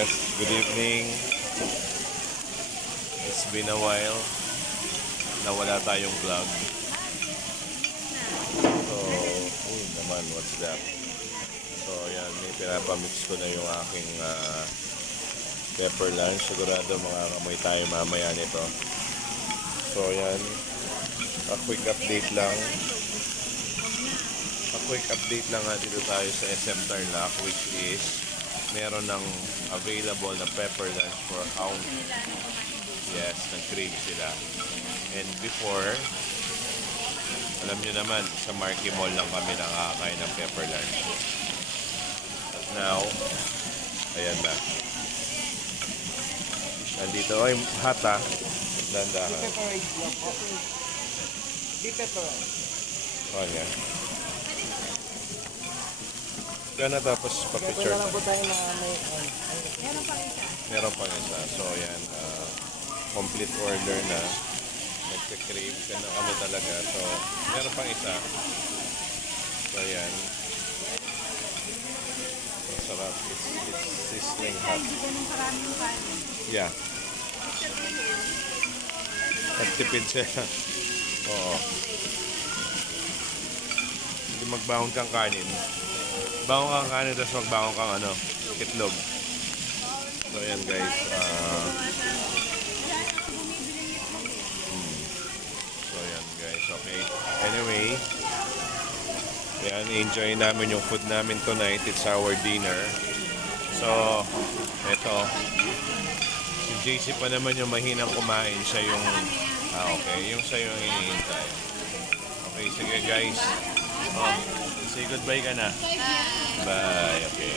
Yes, good evening. It's been a while. Nawala tayong vlog. So, uy naman, what's that? So, yan, may pinapamix ko na yung aking pepper lunch. Sigurado makakamoy tayo mamaya nito. So, yan. A quick update lang. Dito tayo sa SM Tarlac, which is meron ng available na pepper lunch for hound. Yes, nag-crave sila. And before, alam nyo naman, sa Marquee Mall lang kami nakakain ng pepper lunch. At now, ayan na. Nandito, ay hot ha. Dandahan. Beef pepper. Oh, yan. Kaya na tapos pa-picture. Meron lang po tayo na may... Meron pang isa. So, yan. Complete order na. Nagka-crave ka na kami talaga. So, meron pang isa. So, yan. So, sarap. It's sizzling hot. Yeah. Nagtipid siya. Oo. Hindi magbangon kang kanin. Bangon kang kanin, tapos magbangon kang itlog. So, yan guys. So, yan guys. Okay. Anyway, yan, enjoy namin yung food namin tonight. It's our dinner. So, eto. Si JC pa naman yung mahinang kumain. Siya yung, okay. Yung siya yung hinihintay. Okay, sige guys. Say goodbye ka na. Bye. Okay.